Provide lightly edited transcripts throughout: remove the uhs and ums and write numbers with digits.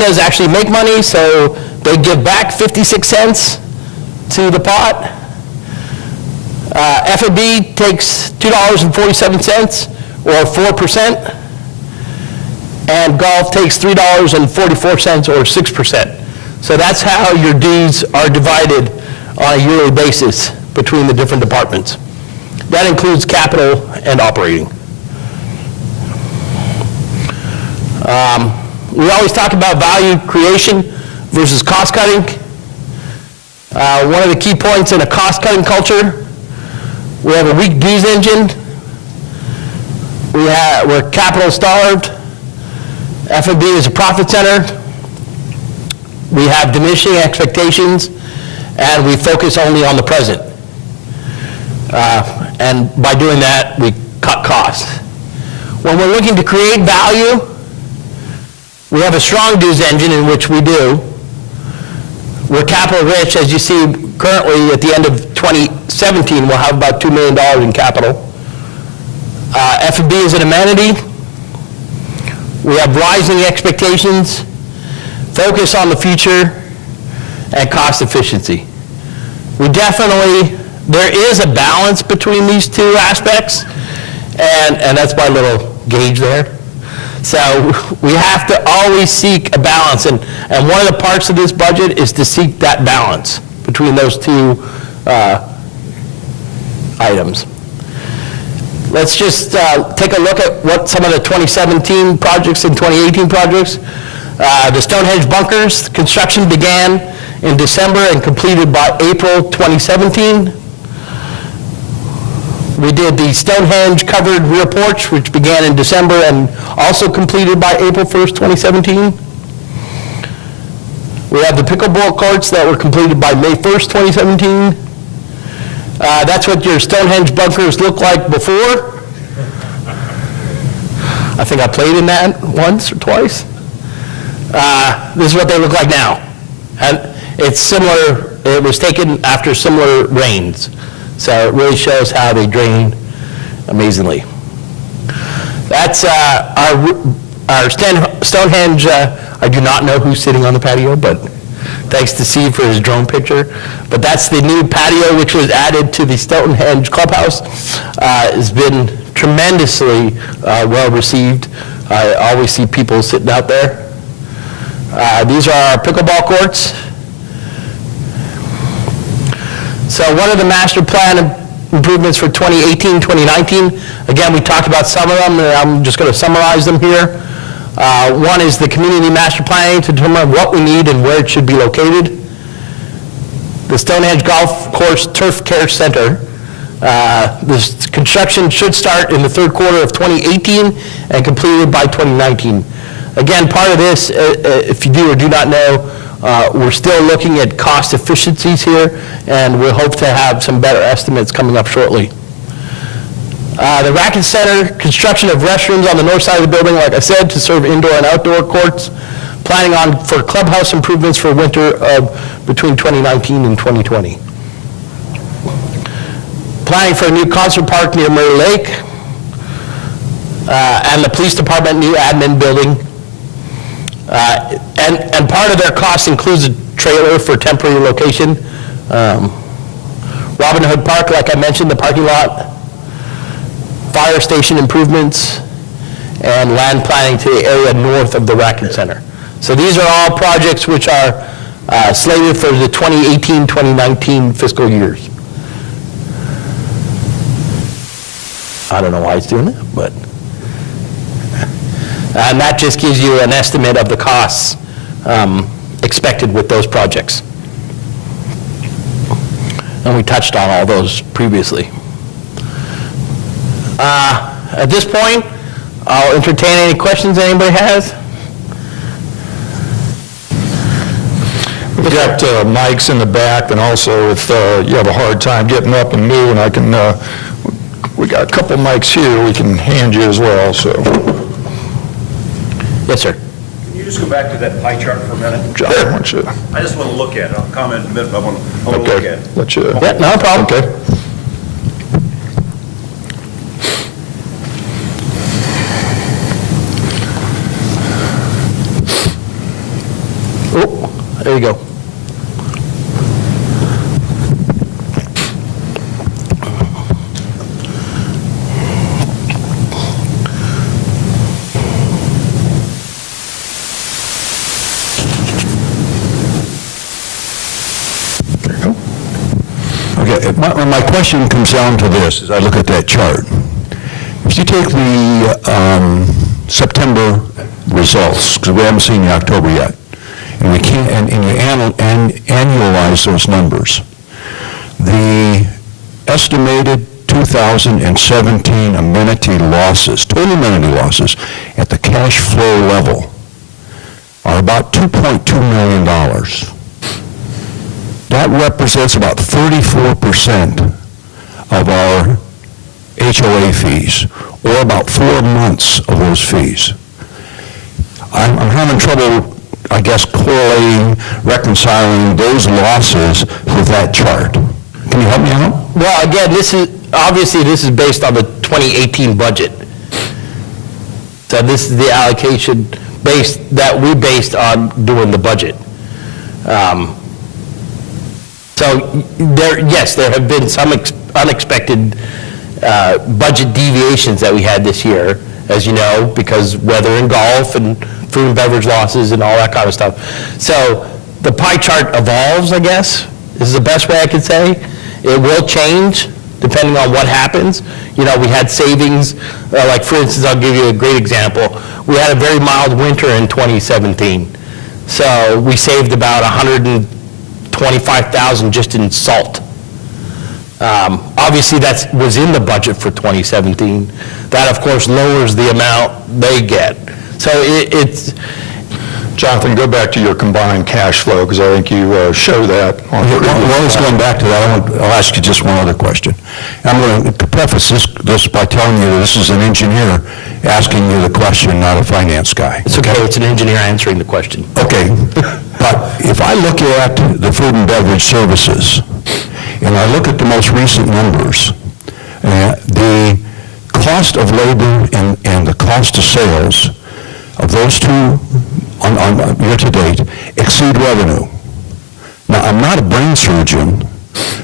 marinas actually make money, so they give back 56 cents to the pot. F&B takes $2.47, or 4%, and golf takes $3.44, or 6%. So that's how your dues are divided on a yearly basis between the different departments. That includes capital and operating. We always talk about value creation versus cost cutting. One of the key points in a cost cutting culture, we have a weak dues engine. We're capital starved. F&B is a profit center. We have diminishing expectations, and we focus only on the present. And by doing that, we cut costs. When we're looking to create value, we have a strong dues engine, in which we do. We're capital rich. As you see, currently at the end of 2017, we'll have about $2 million in capital. F&B is an amenity. We have rising expectations, focus on the future, and cost efficiency. There is a balance between these two aspects, and that's my little gauge there. So we have to always seek a balance, and one of the parts of this budget is to seek that balance between those two items. Let's just take a look at what some of the 2017 projects and 2018 projects. The Stonehenge bunkers, construction began in December and completed by April 2017. We did the Stonehenge covered rear porch, which began in December and also completed by April 1st, 2017. We have the pickleball courts that were completed by May 1st, 2017. That's what your Stonehenge bunkers look like before. I think I played in that once or twice. This is what they look like now. And it's similar, it was taken after similar rains. So it really shows how they drain amazingly. That's our Stonehenge. I do not know who's sitting on the patio, but thanks to Steve for his drone picture. But that's the new patio which was added to the Stonehenge Clubhouse. Has been tremendously well received. I always see people sitting out there. These are our pickleball courts. So one of the master plan improvements for 2018, 2019, again, we talked about some of them, and I'm just going to summarize them here. One is the community master planning to determine what we need and where it should be located. The Stonehenge Golf Course Turf Care Center. This construction should start in the third quarter of 2018 and completed by 2019. Again, part of this, if you do or do not know, we're still looking at cost efficiencies here, and we hope to have some better estimates coming up shortly. The Racquet Center, construction of restrooms on the north side of the building, like I said, to serve indoor and outdoor courts. Planning on for clubhouse improvements for winter of between 2019 and 2020. Planning for a new concert park near Murray Lake. And the police department new admin building. And part of their cost includes a trailer for temporary location. Robin Hood Park, like I mentioned, the parking lot. Fire station improvements, and land planning to the area north of the Racquet Center. So these are all projects which are slated for the 2018-2019 fiscal years. I don't know why it's doing that, but. And that just gives you an estimate of the costs expected with those projects. And we touched on all those previously. At this point, I'll entertain any questions anybody has. We've got mics in the back, and also if you have a hard time getting up and moving, we got a couple mics here we can hand you as well. So. Yes, sir. Can you just go back to that pie chart for a minute? John, why don't you? I just want to look at it. I'll comment in a minute, but I want to look at it. Let you. Yeah, no problem. Okay. There you go. Okay, my question comes down to this, as I look at that chart. If you take the September results, because we haven't seen the October yet, and we can't, and you annualize those numbers, the estimated 2017 amenity losses, total amenity losses, at the cash flow level are about $2.2 million. That represents about 34% of our HOA fees, or about 4 months of those fees. I'm having trouble, I guess, correlating, reconciling those losses with that chart. Can you help me out? Well, again, this is based on the 2018 budget. So this is the allocation that we based on doing the budget. So there have been some unexpected budget deviations that we had this year, as you know, because weather and golf and food and beverage losses and all that kind of stuff. So the pie chart evolves, I guess, is the best way I could say. It will change depending on what happens. You know, we had savings, like for instance, I'll give you a great example. We had a very mild winter in 2017. So we saved about $125,000 just in salt. Obviously, that was in the budget for 2017. That, of course, lowers the amount they get. So it's... Jonathan, go back to your combined cash flow, because I think you show that on the While it's going back to that, I'll ask you just one other question. I'm going to preface this by telling you that this is an engineer asking you the question, not a finance guy. It's okay, it's an engineer answering the question. Okay, but if I look at the food and beverage services, and I look at the most recent numbers, the cost of labor and the cost of sales of those two on year-to-date exceed revenue. Now, I'm not a brain surgeon,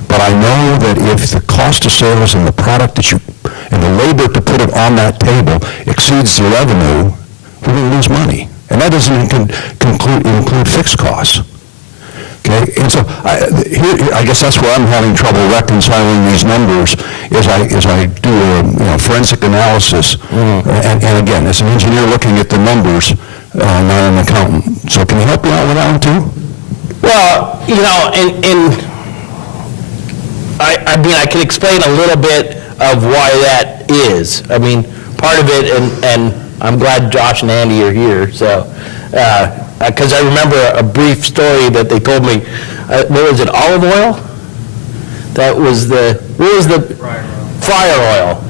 but I know that if the cost of sales and the product and the labor to put it on that table exceeds the revenue, we're going to lose money. And that doesn't include fixed costs. Okay, and so I guess that's where I'm having trouble reconciling these numbers as I do a forensic analysis. And again, as an engineer looking at the numbers, not an accountant. So can you help me out with that one too? Well, you know, I mean, I can explain a little bit of why that is. I mean, part of it, and I'm glad Josh and Andy are here, so, because I remember a brief story that they told me, what was it, olive oil? That was what was the? Fryer oil.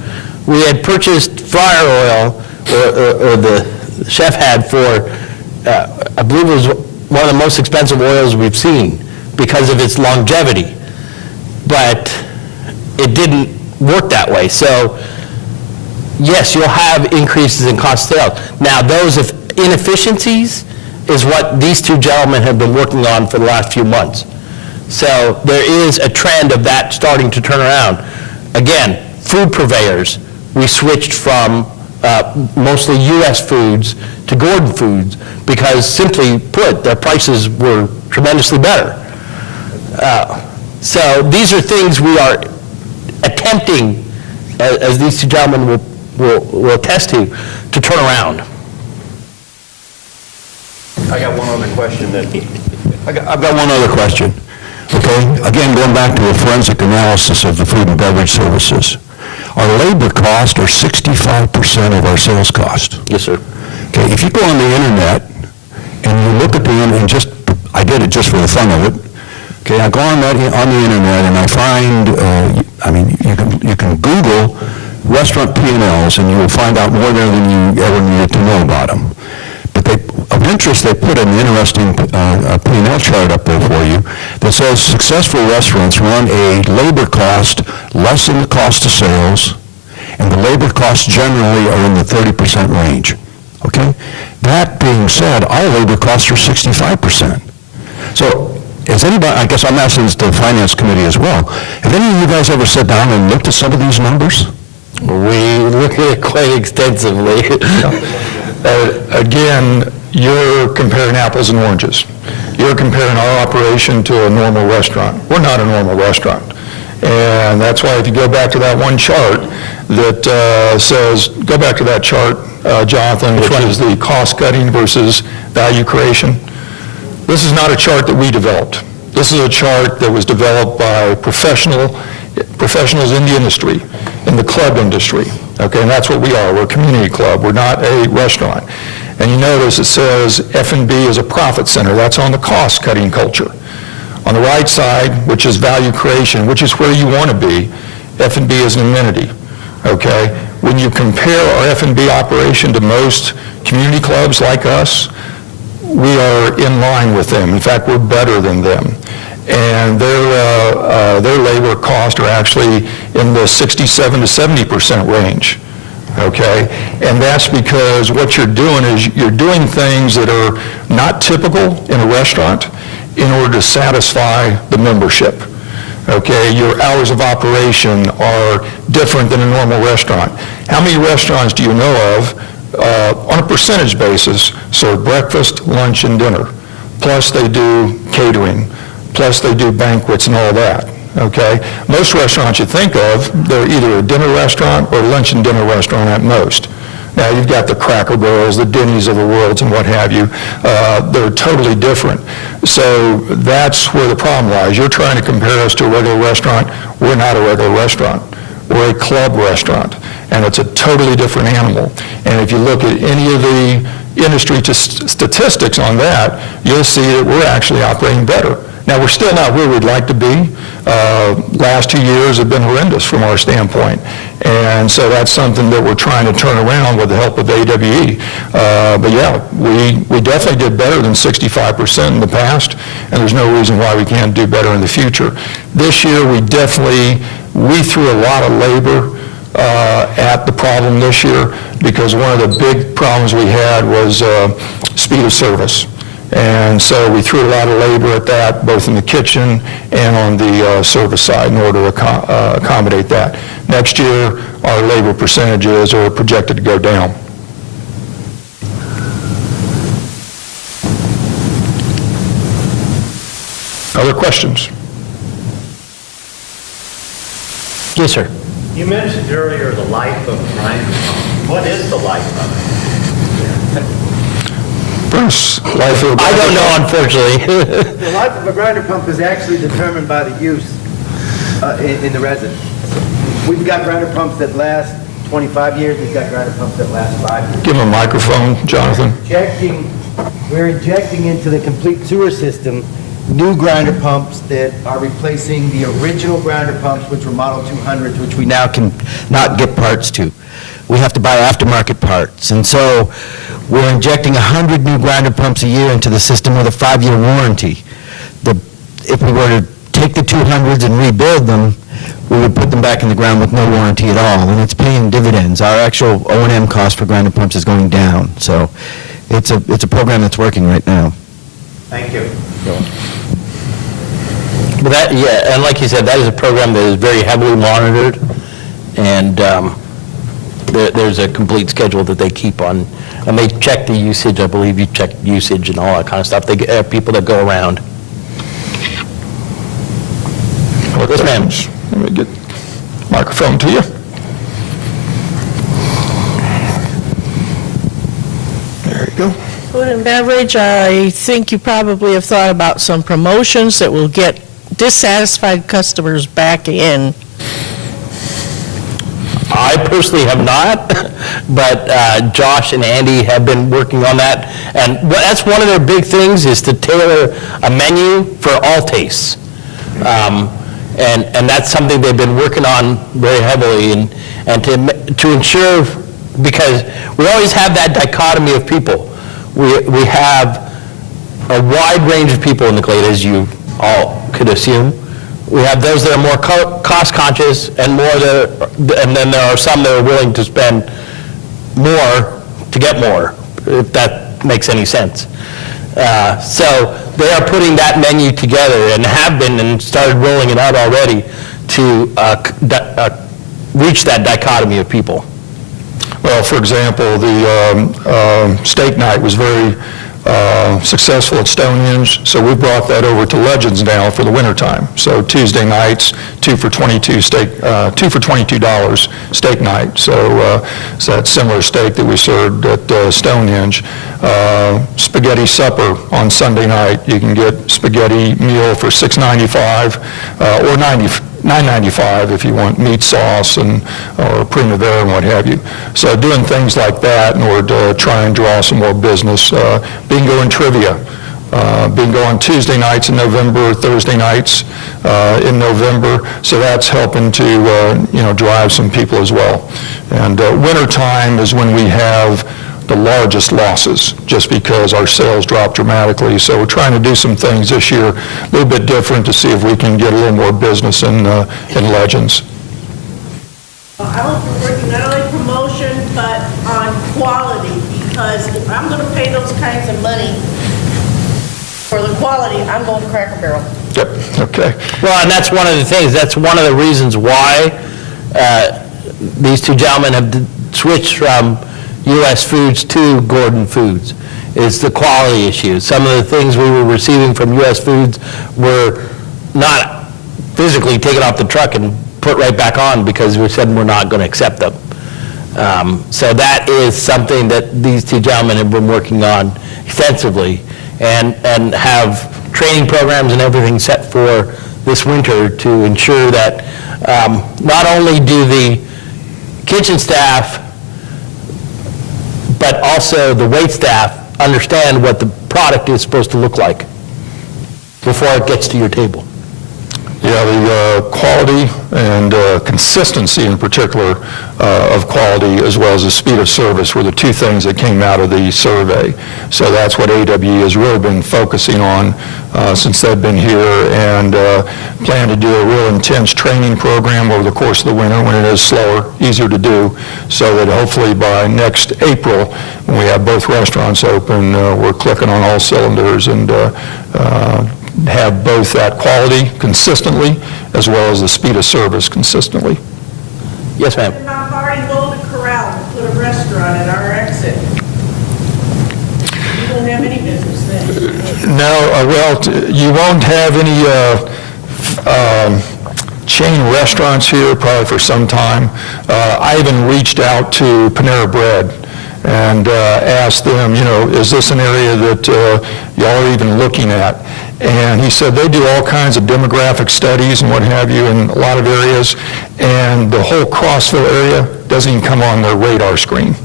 We had purchased fryer oil, or the chef had for, I believe it was one of the most expensive oils we've seen because of its longevity. But it didn't work that way. So, yes, you'll have increases in cost of sales. Now, those inefficiencies is what these two gentlemen have been working on for the last few months. So there is a trend of that starting to turn around. Again, food purveyors, we switched from mostly U.S. foods to Gordon Foods because, simply put, their prices were tremendously better. So these are things we are attempting, as these two gentlemen will attest to turn around. I got one other question that, I've got one other question. Okay, again, going back to a forensic analysis of the food and beverage services. Our labor costs are 65% of our sales cost. Yes, sir. Okay, if you go on the internet and you look at the internet, I did it just for the fun of it. Okay, I go on the internet and I find, you can Google restaurant P&Ls and you will find out more there than you ever needed to know about them. But of interest, they put an interesting P&L chart up there for you that says successful restaurants run a labor cost less than the cost of sales, and the labor costs generally are in the 30% range. Okay? That being said, our labor costs are 65%. So, has anybody, I guess I'm asking this to the Finance Committee as well, have any of you guys ever sat down and looked at some of these numbers? We look at it quite extensively. Again, you're comparing apples and oranges. You're comparing our operation to a normal restaurant. We're not a normal restaurant. And that's why if you go back to that one chart that says, go back to that chart, Jonathan, which is the cost cutting versus value creation. This is not a chart that we developed. This is a chart that was developed by professionals in the industry, in the club industry. Okay, and that's what we are. We're a community club. We're not a restaurant. And you notice it says F&B is a profit center. That's on the cost-cutting culture. On the right side, which is value creation, which is where you want to be, F&B is an amenity. Okay? When you compare our F&B operation to most community clubs like us, we are in line with them. In fact, we're better than them. And their labor costs are actually in the 67 to 70% range. Okay? And that's because what you're doing is you're doing things that are not typical in a restaurant in order to satisfy the membership. Okay? Your hours of operation are different than a normal restaurant. How many restaurants do you know of on a percentage basis serve breakfast, lunch, and dinner? Plus they do catering. Plus they do banquets and all that. Okay? Most restaurants you think of, they're either a dinner restaurant or lunch and dinner restaurant at most. Now, you've got the Cracker Barrels, the Denny's of the world, and what have you. They're totally different. So that's where the problem lies. You're trying to compare us to a regular restaurant. We're not a regular restaurant. We're a club restaurant, and it's a totally different animal. And if you look at any of the industry statistics on that, you'll see that we're actually operating better. Now, we're still not where we'd like to be. Last 2 years have been horrendous from our standpoint. And so that's something that we're trying to turn around with the help of AWE. But yeah, we definitely did better than 65% in the past, and there's no reason why we can't do better in the future. This year, we threw a lot of labor at the problem this year because one of the big problems we had was speed of service. And so we threw a lot of labor at that, both in the kitchen and on the service side in order to accommodate that. Next year, our labor percentages are projected to go down. Other questions? Yes, sir. You mentioned earlier the life of grinder pump. What is the life of it? Bruce, life of I don't know, unfortunately. The life of a grinder pump is actually determined by the use in the residence. We've got grinder pumps that last 25 years, we've got grinder pumps that last 5 years. Give him a microphone, Jonathan. We're injecting into the complete sewer system new grinder pumps that are replacing the original grinder pumps, which were Model 200s, which we now can not get parts to. We have to buy aftermarket parts. And so we're injecting 100 new grinder pumps a year into the system with a 5-year warranty. If we were to take the 200s and rebuild them, we would put them back in the ground with no warranty at all, and it's paying dividends. Our actual O&M cost for grinder pumps is going down. So it's a program that's working right now. Thank you. But that, yeah, and like you said, that is a program that is very heavily monitored, and there's a complete schedule that they keep on, and they check the usage. I believe you check usage and all that kind of stuff. They have people that go around. Yes, ma'am. Let me get microphone to you. There you go. Food and beverage, I think you probably have thought about some promotions that will get dissatisfied customers back in. I personally have not, but Josh and Andy have been working on that. And that's one of their big things, is to tailor a menu for all tastes. And that's something they've been working on very heavily, and to ensure, because we always have that dichotomy of people. We have a wide range of people in the Glade, as you all could assume. We have those that are more cost conscious, and then there are some that are willing to spend more to get more, if that makes any sense. So they are putting that menu together and have been and started rolling it out already to reach that dichotomy of people. Well, for example, the steak night was very successful at Stonehenge, so we brought that over to Legends now for the wintertime. So Tuesday nights, 2 for $22 steak night. So that similar steak that we served at Stonehenge. Spaghetti supper on Sunday night. You can get spaghetti meal for $6.95 or $9.95 if you want meat sauce and or primavera and what have you. So doing things like that in order to try and draw some more business. Bingo and trivia. Bingo on Tuesday nights in November, Thursday nights in November. So that's helping to drive some people as well. And winter time is when we have the largest losses, just because our sales drop dramatically. So we're trying to do some things this year a little bit different to see if we can get a little more business in Legends. I look for working not only promotion, but on quality, because if I'm going to pay those kinds of money for the quality, I'm going to Cracker Barrel. Yep, okay. Well, and that's one of the things, that's one of the reasons why these two gentlemen have switched from U.S. Foods to Gordon Foods, is the quality issue. Some of the things we were receiving from U.S. Foods were not physically taken off the truck and put right back on because we said we're not going to accept them. So that is something that these two gentlemen have been working on extensively and have training programs and everything set for this winter to ensure that not only do the kitchen staff but also the wait staff understand what the product is supposed to look like before it gets to your table. Yeah, the quality and consistency in particular of quality, as well as the speed of service, were the two things that came out of the survey. So that's what AWE has really been focusing on since they've been here, and plan to do a real intense training program over the course of the winter when it is slower, easier to do, so that hopefully by next April, when we have both restaurants open, we're clicking on all cylinders and have both that quality consistently as well as the speed of service consistently. Yes, ma'am. Did not already Golden Corral to put a restaurant at our exit? You won't have any business then. No, you won't have any chain restaurants here probably for some time. I even reached out to Panera Bread and asked them, is this an area that y'all are even looking at? And he said they do all kinds of demographic studies and what have you in a lot of areas, and the whole Crossville area doesn't even come on their radar screen.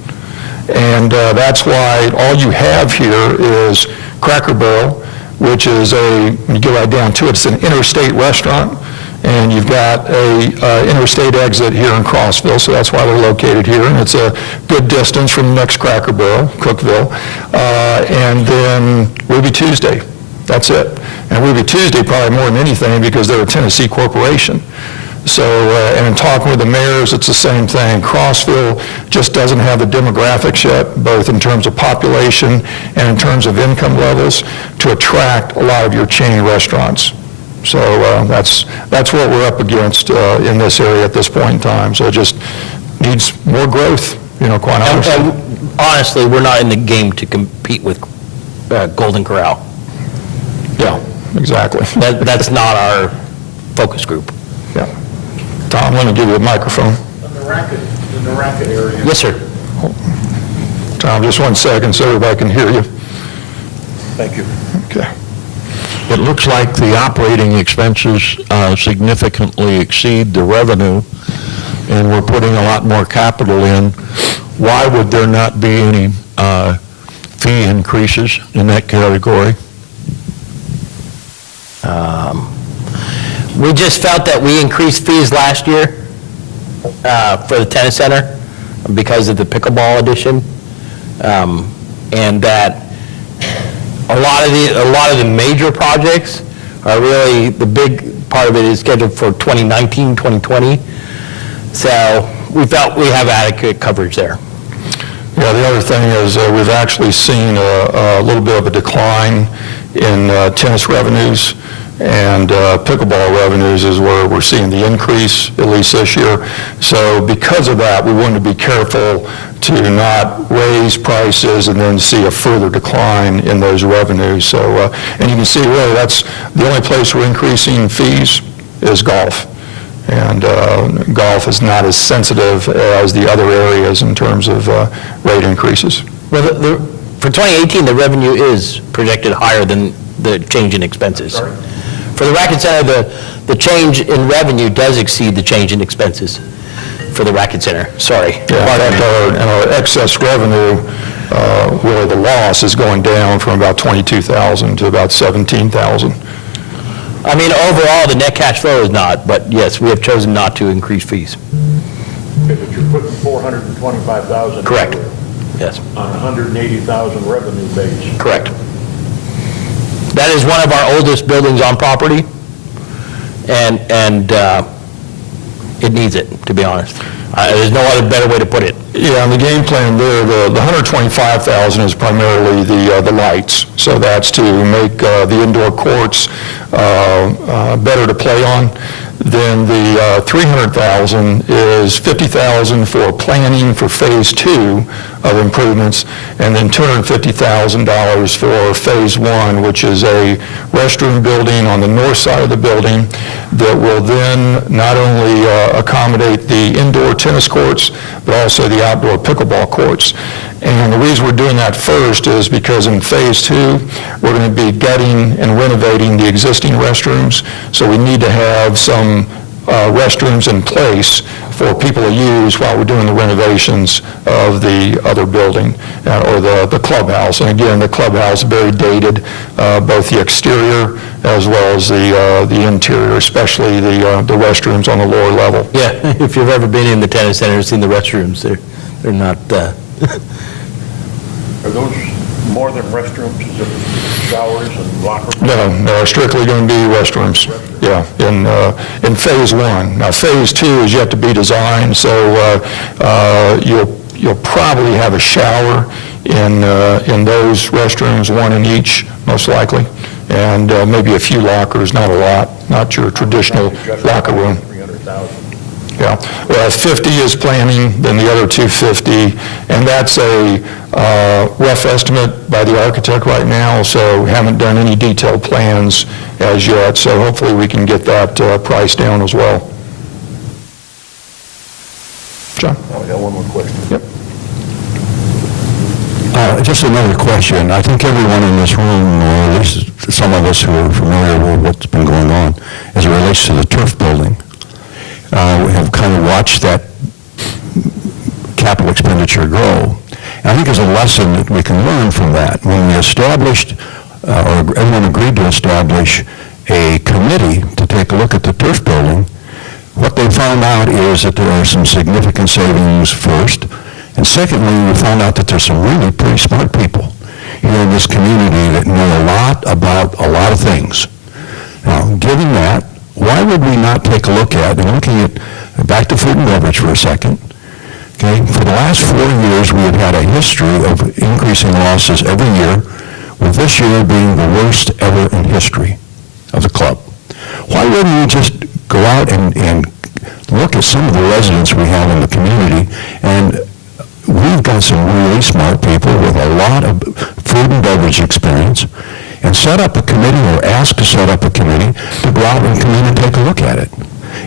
And that's why all you have here is Cracker Barrel, which is when you go right down to it, it's an interstate restaurant, and you've got a interstate exit here in Crossville, so that's why they're located here, and it's a good distance from the next Cracker Barrel, Cookville, and then Ruby Tuesday. That's it. And Ruby Tuesday probably more than anything because they're a Tennessee corporation. So, and in talking with the mayors, it's the same thing. Crossville just doesn't have the demographics yet, both in terms of population and in terms of income levels, to attract a lot of your chain restaurants. So that's what we're up against in this area at this point in time. So it just needs more growth, quite honestly. And honestly, we're not in the game to compete with Golden Corral. Yeah, exactly. That's not our focus group. Yeah. Tom, let me give you a microphone. In the Racquet area. Yes, sir. Tom, just 1 second so everybody can hear you. Thank you. Okay. It looks like the operating expenses significantly exceed the revenue, and we're putting a lot more capital in. Why would there not be any fee increases in that category? We just felt that we increased fees last year for the tennis center because of the pickleball edition, and that a lot of the major projects are really, the big part of it is scheduled for 2019, 2020. So we felt we have adequate coverage there. Yeah, the other thing is we've actually seen a little bit of a decline in tennis revenues, and pickleball revenues is where we're seeing the increase, at least this year. So because of that, we want to be careful to not raise prices and then see a further decline in those revenues. So, and you can see really that's the only place we're increasing fees is golf. And golf is not as sensitive as the other areas in terms of rate increases. Well, for 2018, the revenue is projected higher than the change in expenses. For the Racquet Center, the change in revenue does exceed the change in expenses for the Racquet Center. Sorry. Yeah, and our excess revenue, where the loss is going down from about 22,000 to about 17,000. I mean, overall, the net cash flow is not, but yes, we have chosen not to increase fees. Okay, but you're putting 425,000. Correct. Yes. On 180,000 revenue base. Correct. That is one of our oldest buildings on property, and it needs it, to be honest. There's no other better way to put it. Yeah, and the game plan there, the 125,000 is primarily the lights. So that's to make the indoor courts better to play on. Then the 300,000 is 50,000 for planning for phase 2 of improvements, and then $250,000 for phase 1, which is a restroom building on the north side of the building that will then not only accommodate the indoor tennis courts, but also the outdoor pickleball courts. And the reason we're doing that first is because in phase 2, we're going to be gutting and renovating the existing restrooms, so we need to have some restrooms in place for people to use while we're doing the renovations of the other building, or the clubhouse. And again, the clubhouse is very dated, both the exterior as well as the interior, especially the restrooms on the lower level. Yeah, if you've ever been in the tennis center and seen the restrooms, they're not... Are those more than restrooms? Is it showers and locker rooms? No, strictly going to be restrooms. Yeah, in phase 1. Now, phase 2 is yet to be designed, so you'll probably have a shower in those restrooms, one in each, most likely, and maybe a few lockers, not a lot, not your traditional locker room. 300,000. Yeah, well, 50 is planning, then the other 250, and that's a rough estimate by the architect right now, so we haven't done any detailed plans as yet, so hopefully we can get that price down as well. John? I got one more question. Yep. Just another question. I think everyone in this room, or at least some of us who are familiar with what's been going on as it relates to the turf building, we have kind of watched that capital expenditure grow. And I think there's a lesson that we can learn from that. When we established, or everyone agreed to establish a committee to take a look at the turf building, what they found out is that there are some significant savings first, and secondly, we found out that there's some really pretty smart people here in this community that know a lot about a lot of things. Now, given that, why would we not take a look at, and looking at, back to food and beverage for a second, okay, for the last 4 years, we have had a history of increasing losses every year, with this year being the worst ever in history of the club. Why wouldn't we just go out and look at some of the residents we have in the community, and we've got some really smart people with a lot of food and beverage experience, and set up a committee, or ask to set up a committee to go out and come in and take a look at it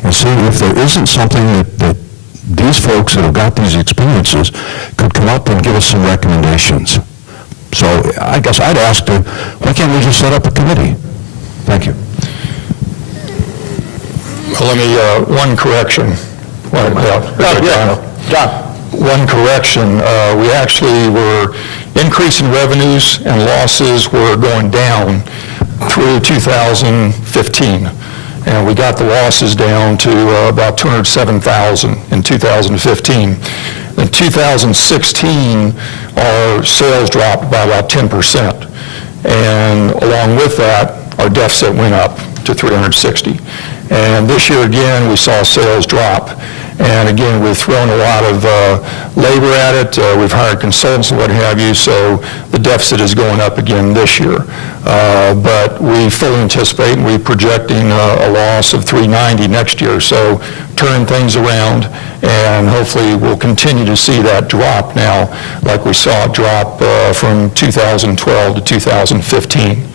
and see if there isn't something that these folks that have got these experiences could come up and give us some recommendations. So I guess I'd ask why can't we just set up a committee? Thank you. Well, let me, one correction. John. One correction, we actually were increasing revenues and losses were going down through 2015. And we got the losses down to about 207,000 in 2015. In 2016, our sales dropped by about 10%. And along with that, our deficit went up to 360. And this year again, we saw sales drop. And again, we've thrown a lot of labor at it. We've hired consultants and what have you, so the deficit is going up again this year. But we fully anticipate, and we're projecting a loss of $390 next year. So turn things around, and hopefully we'll continue to see that drop now, like we saw it drop from 2012 to 2015.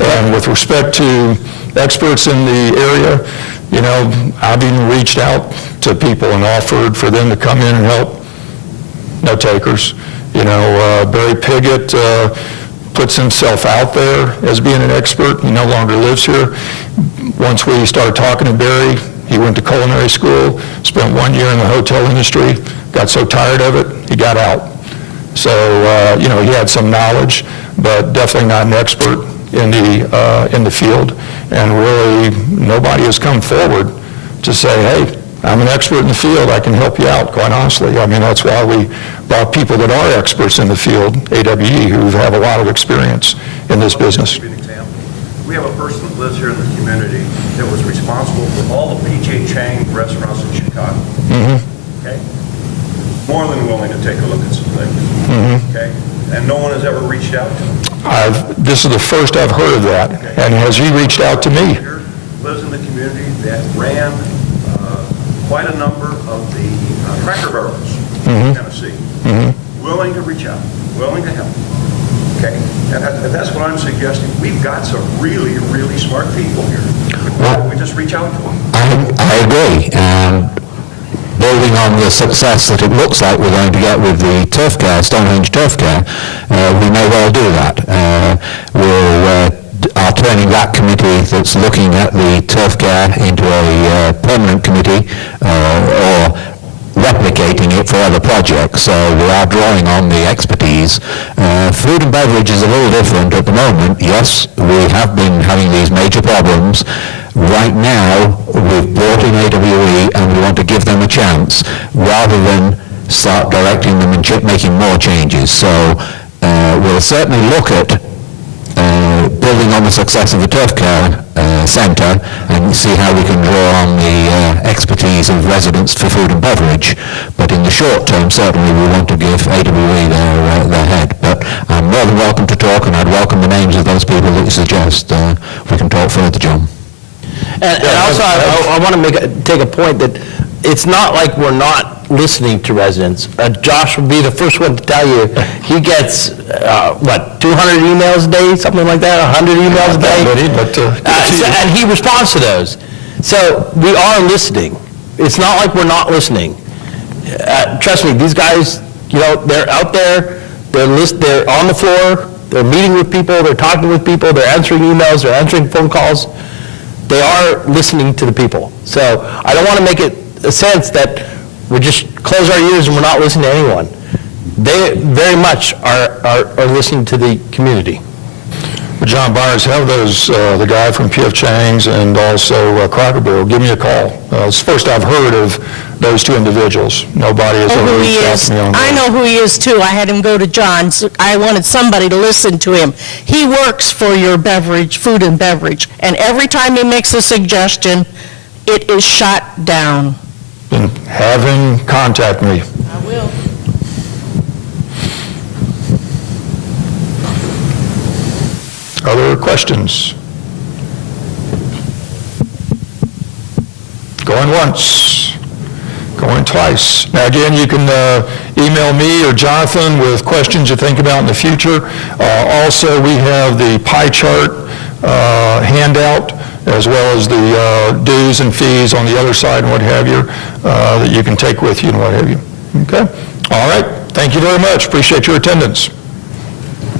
And with respect to experts in the area, you know, I've even reached out to people and offered for them to come in and help. No takers. You know, Barry Piggott puts himself out there as being an expert. He no longer lives here. Once we started talking to Barry, he went to culinary school, spent 1 year in the hotel industry, got so tired of it, he got out. So, you know, he had some knowledge, but definitely not an expert in the field, and really nobody has come forward to say, hey, I'm an expert in the field, I can help you out, quite honestly. I mean, that's why we brought people that are experts in the field, AWE, who have a lot of experience in this business. I'll give you an example. We have a person that lives here in the community that was responsible for all the P.J. Chang restaurants in Chicago. Okay? More than willing to take a look at some things. Okay? And no one has ever reached out to him. This is the first I've heard of that, and has he reached out to me? Lives in the community that ran quite a number of the Cracker Barrels in Tennessee. Willing to reach out, willing to help. Okay? And that's what I'm suggesting. We've got some really, really smart people here. We just reach out to them. I agree, and building on the success that it looks like we're going to get with the turf care, Stonehenge turf care, we may well do that. We are turning that committee that's looking at the turf care into a permanent committee, or replicating it for other projects, so we are drawing on the expertise. Food and beverage is a little different at the moment. Yes, we have been having these major problems. Right now, we've brought in AWE and we want to give them a chance rather than start directing them and making more changes. So we'll certainly look at building on the success of the turf care centre and see how we can draw on the expertise of residents for food and beverage. But in the short term, certainly we want to give AWE their head. But I'm more than welcome to talk, and I'd welcome the names of those people that you suggest. We can talk further, John. And also, I want to take a point that it's not like we're not listening to residents. Josh will be the first one to tell you, he gets, 200 emails a day, something like that, 100 emails a day? And he responds to those. So we are listening. It's not like we're not listening. Trust me, these guys, you know, they're out there, they're on the floor, they're meeting with people, they're talking with people, they're answering emails, they're answering phone calls. They are listening to the people. So I don't want to make it a sense that we just close our ears and we're not listening to anyone. They very much are listening to the community. Well, John Byers, have those, the guy from P.F. Chang's and also Cracker Barrel, give me a call. It's the first I've heard of those two individuals. Nobody has ever reached out to me on that. I know who he is too. I had him go to John's. I wanted somebody to listen to him. He works for your beverage, food and beverage, and every time he makes a suggestion, it is shot down. Then have him contact me. I will. Other questions? Going once, going twice. Now again, you can email me or Jonathan with questions you think about in the future. Also, we have the pie chart handout, as well as the dues and fees on the other side and what have you, that you can take with you and what have you. Okay? All right. Thank you very much. Appreciate your attendance.